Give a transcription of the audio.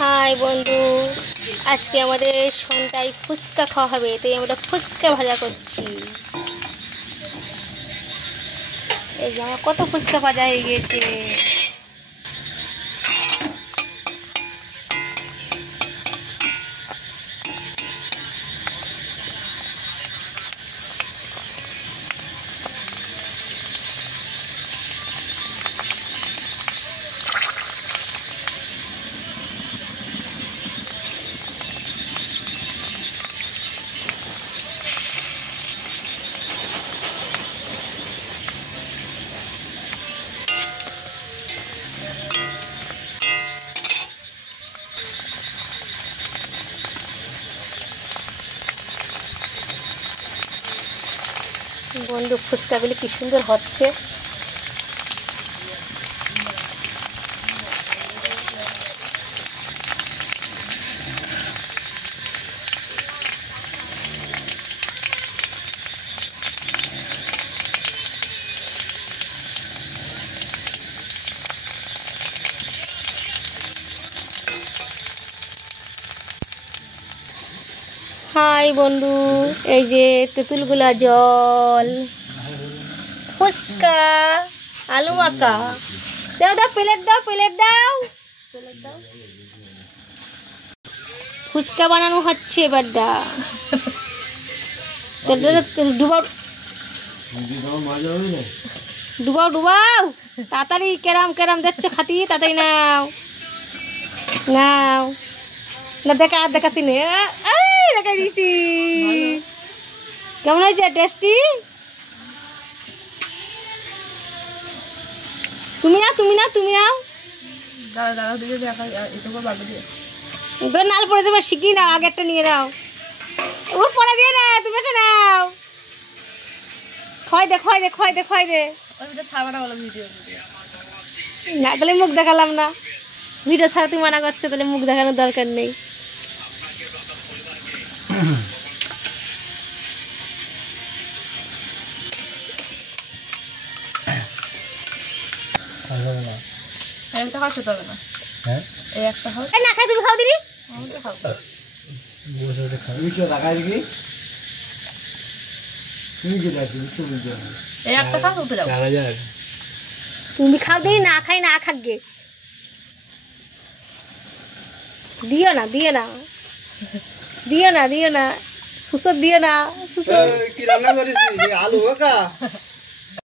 হাই বন্ধু, আজকে আমাদের সন্ধ্যায় ফুচকা খাওয়া হবে, তাই আমরা ফুচকা ভাজা করছি। এই যে আমার কত ফুচকা ভাজা হয়ে গিয়েছে। বন্ধু ফুচকাগুলি কি সুন্দর হচ্ছে। হাই বন্ধু, এই যে তেঁতুলগুলা জল, ফুচকা, আলু মাখা। দাও দাও, প্লেট দাও, প্লেট দাও, প্লেট দাও। ফুচকা বানানো হচ্ছে এবার। ডুবাও ডুবাও ডুবাও, তাড়াতাড়ি। কেরাম কেরাম দেখছো খাতি, তাড়াতাড়ি নাও নাও। না দেখা আর দেখাচ্ছি না, দেখাই দিচ্ছি। কেমন হয়েছে? টেস্টি? তুমি নাও, তুমি নাও, তুমি নাও। নাল পরে তোমার শিখি নাও, আগে একটা নিয়ে নাও। ওর পরে দিয়ে না, তুমি একটা নাও। খয় দে, খয় দে, খয় দে, খয় দে। না তাহলে মুখ দেখালাম না। ভিডিও ছাড়া তুমি মানা করছো, তাহলে মুখ দেখানোর দরকার নেই। তুমি খাও দিই, না খাই না খাগে। দিও না, দিও না, দিও না, দিও না, সুসর দিও না। সুসর কি রান্না করেছিস? আলু মাখা।